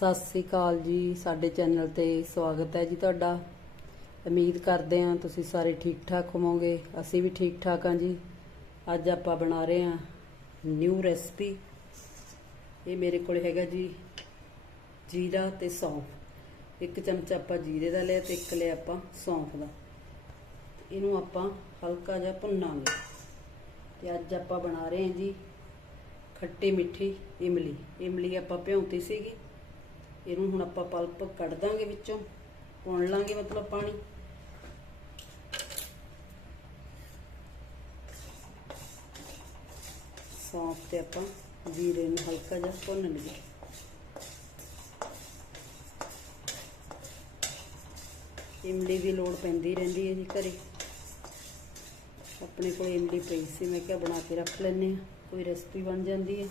ਸਤਿ ਸ੍ਰੀ ਅਕਾਲ ਜੀ, ਸਾਡੇ ਚੈਨਲ ਤੇ ਸਵਾਗਤ ਹੈ ਜੀ ਤੁਹਾਡਾ। ਉਮੀਦ ਕਰਦੇ ਹਾਂ ਤੁਸੀਂ ਸਾਰੇ ਠੀਕ ਠਾਕ ਹੋਵੋਗੇ, ਅਸੀਂ ਵੀ ਠੀਕ ਠਾਕ ਹਾਂ ਜੀ। ਅੱਜ ਆਪਾਂ ਬਣਾ ਰਹੇ ਹਾਂ ਨਿਊ ਰੈਸਪੀ। ਇਹ ਮੇਰੇ ਕੋਲ ਹੈਗਾ ਜੀ ਜੀਰਾ ਤੇ ਸੌਂਫ। ਇੱਕ ਚਮਚਾ ਆਪਾਂ ਜੀਰੇ ਦਾ ਲਿਆ ਤੇ ਇੱਕ ਲਿਆ ਆਪਾਂ ਸੌਂਫ ਦਾ। ਇਹਨੂੰ ਆਪਾਂ ਹਲਕਾ ਜਿਹਾ ਭੁੰਨਾਂਗੇ। ਤੇ ਅੱਜ ਆਪਾਂ ਬਣਾ ਰਹੇ ਹਾਂ ਜੀ ਖੱਟੀ ਮਿੱਠੀ ਇਮਲੀ। ਇਮਲੀ ਆਪਾਂ ਭਿਉਂਤੀ ਸੀਗੀ। ਇਹਨੂੰ ਹੁਣ ਆਪਾਂ ਪਲਪ ਕੱਢ ਦਾਂਗੇ ਵਿੱਚੋਂ, ਪੁਣ ਲਾਂਗੇ ਮਤਲਬ ਪਾਣੀ। ਸੌਂਫ ਤੇ ਆਪਾਂ ਜੀਰੇ ਨੂੰ ਹਲਕਾ ਜਿਹਾ ਭੁੰਨ ਲਈਏ। ਇਮਲੀ ਦੀ ਲੋੜ ਪੈਂਦੀ ਰਹਿੰਦੀ ਹੈ ਜੀ ਘਰੇ। ਆਪਣੇ ਕੋਲ ਇਮਲੀ ਪਈ ਸੀ, ਮੈਂ ਕਿਹਾ ਬਣਾ ਕੇ ਰੱਖ ਲੈਨੇ ਆ ਕੋਈ ਰੈਸਪੀ ਬਣ ਜਾਂਦੀ ਹੈ।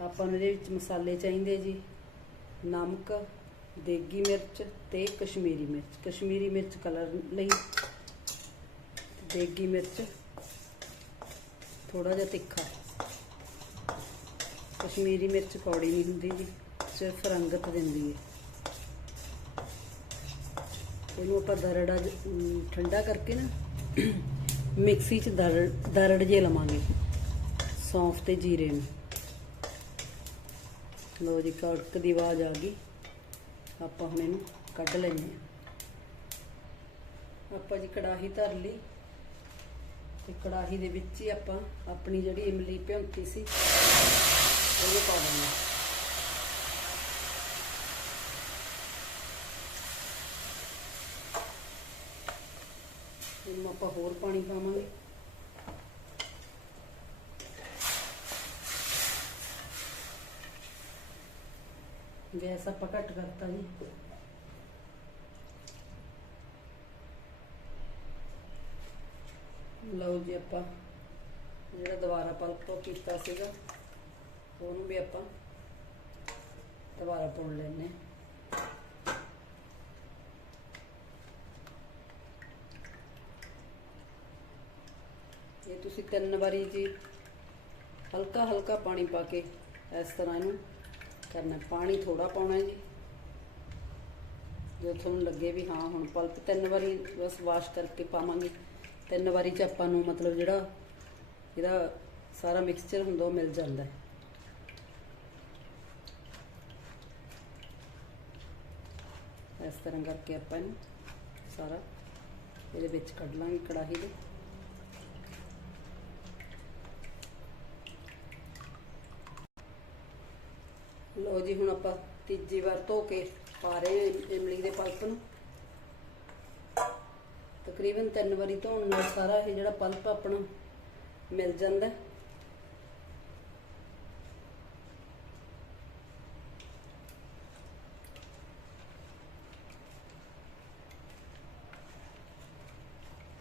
ਆਪਾਂ ਨੂੰ ਇਹਦੇ ਵਿੱਚ ਮਸਾਲੇ ਚਾਹੀਦੇ ਜੀ। ਨਮਕ, ਦੇਗੀ ਮਿਰਚ ਤੇ ਕਸ਼ਮੀਰੀ ਮਿਰਚ। ਕਸ਼ਮੀਰੀ ਮਿਰਚ ਕਲਰ ਲਈ ਦੇਗੀ ਮਿਰਚ ਥੋੜਾ ਜਿਹਾ ਤਿੱਖਾ। ਕਸ਼ਮੀਰੀ ਮਿਰਚ ਕੌੜੀ ਨਹੀਂ ਹੁੰਦੀ ਜੀ, ਸਿਰਫ ਰੰਗਤ ਦਿੰਦੀ ਹੈ। ਇਹਨੂੰ ਆਪਾਂ ਦਰੜਾ ਜ- ਠੰਡਾ ਕਰਕੇ ਨਾ ਮਿਕਸੀ 'ਚ ਦਰੜ ਦਰੜ ਜੇ ਲਵਾਂਗੇ। ਸੌਂਫ ਤੇ ਜੀਰੇ ਨੂੰ। ਲੋ ਜੀ, ਕੜਕ ਦੀ ਆਵਾਜ਼ ਆ ਗਈ। ਆਪਾਂ ਹੁਣ ਇਹਨੂੰ ਕੱਢ ਲੈਂਦੇ ਹਾਂ। ਆਪਾਂ ਜੀ ਕੜਾਹੀ ਧਰ ਲਈ ਤੇ ਕੜਾਹੀ ਦੇ ਵਿੱਚ ਹੀ ਆਪਾਂ ਆਪਣੀ ਜਿਹੜੀ ਇਮਲੀ ਭਿਉਂਤੀ ਸੀ ਉਹ ਪਾ ਦਿੰਦੇ ਹਾਂ। ਇਹਨੂੰ ਆਪਾਂ ਹੋਰ ਪਾਣੀ ਪਾਵਾਂਗੇ। ਗੈਸ ਆਪਾਂ ਘੱਟ ਕਰਤਾ ਜੀ। ਲਓ ਜੀ ਆਪਾਂ, ਜਿਹੜਾ ਦੁਬਾਰਾ ਪਲਪ ਕੀਤਾ ਸੀਗਾ, ਉਹਨੂੰ ਵੀ ਆਪਾਂ ਦੁਬਾਰਾ ਪੁਣ ਲੈਣੇ ਇਹ ਤੁਸੀਂ ਤਿੰਨ ਵਾਰੀ ਜੀ ਹਲਕਾ ਹਲਕਾ ਪਾਣੀ ਪਾ ਕੇ ਇਸ ਤਰ੍ਹਾਂ ਇਹਨੂੰ ਕਰਨਾ, ਪਾਣੀ ਥੋੜਾ ਪਾਉਣਾ ਜੀ। ਜੇ ਤੁਹਾਨੂੰ ਲੱਗੇ ਵੀ ਹਾਂ, ਹੁਣ ਪਲਪ ਤਿੰਨ ਵਾਰੀ ਬਸ ਵਾਸ਼ ਕਰਕੇ ਪਾਵਾਂਗੇ। ਤਿੰਨ ਵਾਰੀ ਚ ਆਪਾਂ ਨੂੰ ਮਤਲਬ ਜਿਹੜਾ ਇਹਦਾ ਸਾਰਾ ਮਿਕਸਚਰ ਹੁੰਦਾ ਉਹ ਮਿਲ ਜਾਂਦਾ। ਹੈ ਇਸ ਤਰ੍ਹਾਂ ਕਰਕੇ ਆਪਾਂ ਇਹਨੂੰ ਸਾਰਾ ਇਹਦੇ ਵਿੱਚ ਕੱਢ ਲਾਂਗੇ ਕੜਾਹੀ ਦੇ। ਲੋ ਜੀ, ਹੁਣ ਆਪਾਂ ਤੀਜੀ ਵਾਰ ਧੋ ਕੇ ਪਾ ਰਹੇ ਇਮਲੀ ਦੇ ਪਲਪ ਨੂੰ। ਤਕਰੀਬਨ ਤਿੰਨ ਵਾਰੀ ਧੋਣ ਨਾਲ ਸਾਰਾ ਇਹ ਜਿਹੜਾ ਪਲਪ ਆਪਣਾ ਮਿਲ ਜਾਂਦਾ।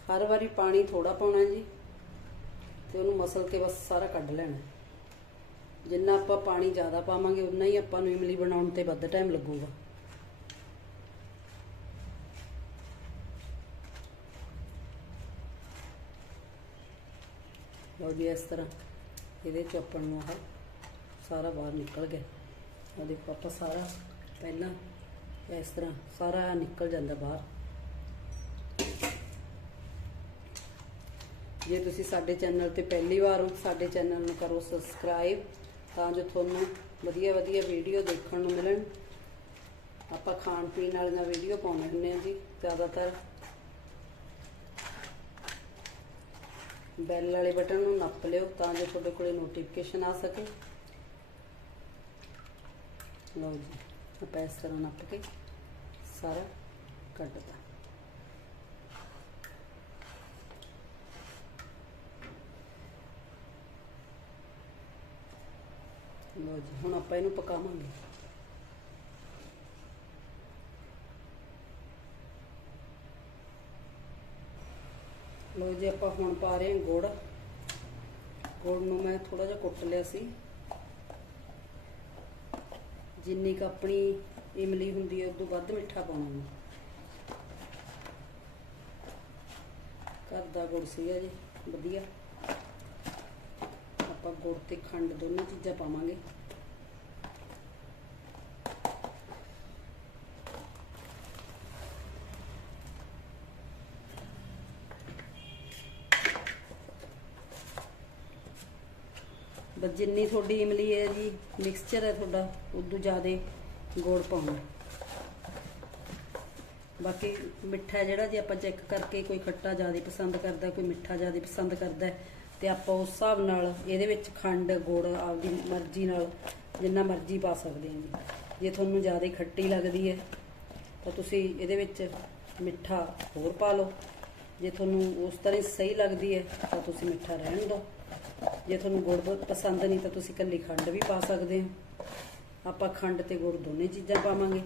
ਹਰ ਵਾਰੀ ਪਾਣੀ ਥੋੜਾ ਪਾਉਣਾ ਜੀ, ਤੇ ਉਹਨੂੰ ਮਸਲ ਕੇ ਬਸ ਸਾਰਾ ਕੱਢ ਲੈਣਾ। ਜਿੰਨਾ ਆਪਾਂ ਪਾਣੀ ਜ਼ਿਆਦਾ ਪਾਵਾਂਗੇ, ਉਨਾ ਹੀ ਆਪਾਂ ਨੂੰ ਇਮਲੀ ਬਣਾਉਣ ਤੇ ਵੱਧ ਟਾਈਮ ਲੱਗੂਗਾ। ਲਓ ਜੀ, ਇਸ ਤਰ੍ਹਾਂ ਇਹਦੇ ਚ ਆਪਾਂ ਨੂੰ ਆਹ ਸਾਰਾ ਬਾਹਰ ਨਿਕਲ ਗਿਆ। ਆ ਦੇਖੋ, ਆਪਾਂ ਸਾਰਾ ਪਹਿਲਾਂ ਇਸ ਤਰ੍ਹਾਂ ਸਾਰਾ ਨਿਕਲ ਜਾਂਦਾ ਬਾਹਰ। ਜੇ ਤੁਸੀਂ ਸਾਡੇ ਚੈਨਲ ਤੇ ਪਹਿਲੀ ਵਾਰ ਹੋ, ਸਾਡੇ ਚੈਨਲ ਨੂੰ ਕਰੋ ਸਬਸਕ੍ਰਾਈਬ ਤਾਂ ਜੋ ਤੁਹਾਨੂੰ ਵਧੀਆ ਵਧੀਆ ਵੀਡੀਓ ਦੇਖਣ ਨੂੰ ਮਿਲਣ। ਆਪਾਂ ਖਾਣ ਪੀਣ ਵਾਲੀਆਂ ਵੀਡੀਓ ਪਾਉਂਦੇ ਹੁੰਦੇ ਹਾਂ ਜੀ, ਜ਼ਿਆਦਾਤਰ। ਬੈਲ ਵਾਲੇ ਬਟਨ ਨੂੰ ਨੱਪ ਲਿਓ ਤਾਂ ਜੋ ਤੁਹਾਡੇ ਕੋਲੇ ਨੋਟੀਫਿਕੇਸ਼ਨ ਆ ਸਕੇ। ਲਓ ਜੀ, ਆਪਾਂ ਇਸ ਤਰ੍ਹਾਂ ਨੱਪ ਕੇ ਸਾਰਾ ਕੱਢਦਾ ਲਓ ਜੀ, ਹੁਣ ਆਪਾਂ ਇਹਨੂੰ ਪਕਾਵਾਂਗੇ। ਲਓ ਜੀ, ਆਪਾਂ ਹੁਣ ਪਾ ਰਹੇ ਹਾਂ ਗੁੜ। ਗੁੜ ਨੂੰ ਮੈਂ ਥੋੜਾ ਜਿਹਾ ਕੁੱਟ ਲਿਆ ਸੀ। ਜਿੰਨੀ ਕ ਆਪਣੀ ਇਮਲੀ ਹੁੰਦੀ ਹੈ, ਉਦੋਂ ਵੱਧ ਮਿੱਠਾ ਪਾਉਣਾ ਮੈਂ। ਘਰ ਦਾ ਗੁੜ ਸੀਗਾ ਜੀ, ਵਧੀਆ। ਆਪਾਂ ਗੁੜ ਤੇ ਖੰਡ ਦੋਨੋਂ ਚੀਜ਼ਾਂ ਪਾਵਾਂਗੇ। ਬਸ ਜਿੰਨੀ ਤੁਹਾਡੀ ਇਮਲੀ ਹੈ ਜੀ ਮਿਕਸਚਰ ਹੈ ਤੁਹਾਡਾ, ਉਦੋਂ ਜ਼ਿਆਦਾ ਗੁੜ ਪਾਉਣਾ। ਬਾਕੀ ਮਿੱਠਾ ਜਿਹੜਾ ਜੇ ਆਪਾਂ ਚੈੱਕ ਕਰਕੇ ਕੋਈ ਖੱਟਾ ਜ਼ਿਆਦਾ ਪਸੰਦ ਕਰਦਾ, ਕੋਈ ਮਿੱਠਾ ਜ਼ਿਆਦਾ ਪਸੰਦ ਕਰਦਾ ਤੇ ਆਪਾਂ ਉਸ ਹਿਸਾਬ ਨਾਲ ਇਹਦੇ ਵਿੱਚ ਖੰਡ, ਗੁੜ, ਆਪਦੀ ਮਰਜ਼ੀ ਨਾਲ ਜਿੰਨਾ ਮਰਜ਼ੀ ਪਾ ਸਕਦੇ ਹਾਂ ਜੀ। ਜੇ ਤੁਹਾਨੂੰ ਜ਼ਿਆਦਾ ਖੱਟੀ ਲੱਗਦੀ ਹੈ, ਤਾਂ ਤੁਸੀਂ ਇਹਦੇ ਵਿੱਚ ਮਿੱਠਾ ਹੋਰ ਪਾ ਲਓ। ਜੇ ਤੁਹਾਨੂੰ ਉਸ ਤਰ੍ਹਾਂ ਸਹੀ ਲੱਗਦੀ ਹੈ, ਤਾਂ ਤੁਸੀਂ ਮਿੱਠਾ ਰਹਿਣ ਦਿਓ। ਜੇ ਤੁਹਾਨੂੰ ਗੁੜ ਬਹੁਤ ਪਸੰਦ ਨਹੀਂ, ਤਾਂ ਤੁਸੀਂ ਇਕੱਲੀ ਖੰਡ ਵੀ ਪਾ ਸਕਦੇ ਹੋ। ਆਪਾਂ ਖੰਡ ਤੇ ਗੁੜ ਦੋਨੇ ਚੀਜ਼ਾਂ ਪਾਵਾਂਗੇ।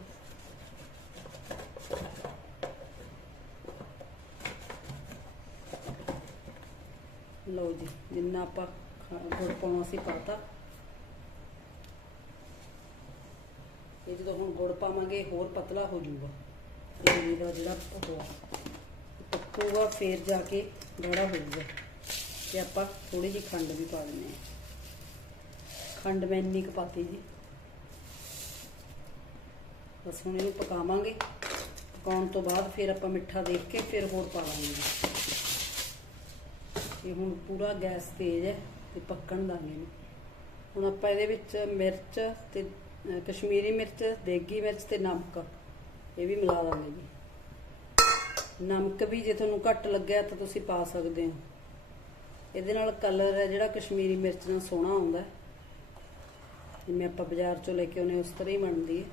ਲਓ ਜੀ, ਜਿੰਨਾ ਆਪਾਂ ਖ- ਗੁੜ ਪਾਉਣਾ ਸੀ ਪਾਤਾ। ਇਹ ਜਦੋਂ ਹੁਣ ਗੁੜ ਪਾਵਾਂਗੇ, ਹੋਰ ਪਤਲਾ ਹੋ ਜਾਊਗਾ। ਇਹ ਇਹਦਾ ਜਿਹੜਾ ਉਹ ਪੱਕੂਗਾ, ਫੇਰ ਜਾ ਕੇ ਗਾੜਾ ਹੋ ਜਾਊਗਾ ਤੇ ਆਪਾਂ ਥੋੜੀ ਜਿਹੀ ਖੰਡ ਵੀ ਪਾ ਦਿੰਦੇ ਹਾਂ। ਖੰਡ ਮੈਂ ਇੰਨੀ ਕੁ ਪਾਤੀ ਜੀ। ਬਸ ਹੁਣ ਇਹਨੂੰ ਪਕਾਵਾਂਗੇ। ਪਕਾਉਣ ਤੋਂ ਬਾਅਦ ਫਿਰ ਆਪਾਂ ਮਿੱਠਾ ਦੇਖ ਕੇ ਫਿਰ ਹੋਰ ਪਾ ਲਾਂਗੇ ਹੁਣ ਪੂਰਾ ਗੈਸ ਤੇਜ਼ ਹੈ ਤੇ ਪੱਕਣ ਦਾਂਗੇ ਇਹਨੂੰ ਹੁਣ ਆਪਾਂ ਇਹਦੇ ਵਿੱਚ ਮਿਰਚ ਤੇ ਕਸ਼ਮੀਰੀ ਮਿਰਚ, ਦੇਗੀ ਮਿਰਚ ਤੇ ਨਮਕ। ਇਹ ਵੀ ਮਿਲਾ ਦਾਂਗੇ। ਜੀ ਨਮਕ ਵੀ ਜੇ ਤੁਹਾਨੂੰ ਘੱਟ ਲੱਗਿਆ ਤਾਂ ਤੁਸੀਂ ਪਾ ਸਕਦੇ ਹੋ। ਇਹਦੇ ਨਾਲ ਕਲਰ ਹੈ ਜਿਹੜਾ ਕਸ਼ਮੀਰੀ ਮਿਰਚ ਨਾਲ ਸੋਹਣਾ ਆਉਂਦਾ ਜਿਵੇਂ ਆਪਾਂ ਬਾਜ਼ਾਰ ਚੋਂ ਲੈ ਕੇ ਆਉਨੇ ਉਸ ਤਰ੍ਹਾਂ ਹੀ ਬਣਦੀ ਹੈ।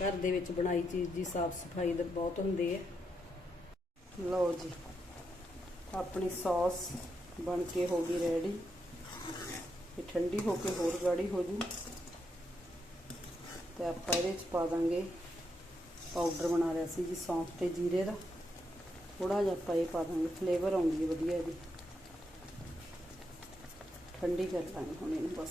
ਘਰ ਦੇ ਵਿੱਚ ਬਣਾਈ ਚੀਜ਼ ਦੀ ਸਾਫ਼ ਸਫ਼ਾਈ ਦਾ ਬਹੁਤ ਹੁੰਦੀ ਹੈ। ਲਓ ਜੀ, ਆਪਣੀ ਸੌਸ। ਬਣ ਕੇ ਹੋ ਗਈ ਰੈਡੀ। ਇਹ ਠੰਡੀ ਹੋ ਕੇ ਹੋਰ ਗਾੜੀ ਹੋ ਜੂ। ਤੇ ਆਪਾਂ ਇਹਦੇ ਚ ਪਾ ਦਾਂਗੇ ਪਾਊਡਰ ਬਣਾ ਲਿਆ ਸੀ ਜੀ, ਸੌਂਫ ਤੇ ਜੀਰੇ ਦਾ। ਥੋੜਾ ਜਿਹਾ ਆਪਾਂ ਇਹ ਪਾ ਦਾਂਗੇ ਫਲੇਵਰ ਆਉਂਦੀ ਹੈ ਵਧੀਆ ਇਹਦੀ। ਠੰਡੀ ਕਰ ਲਾਂਗੇ ਹੁਣ ਇਹਨੂੰ ਬਸ।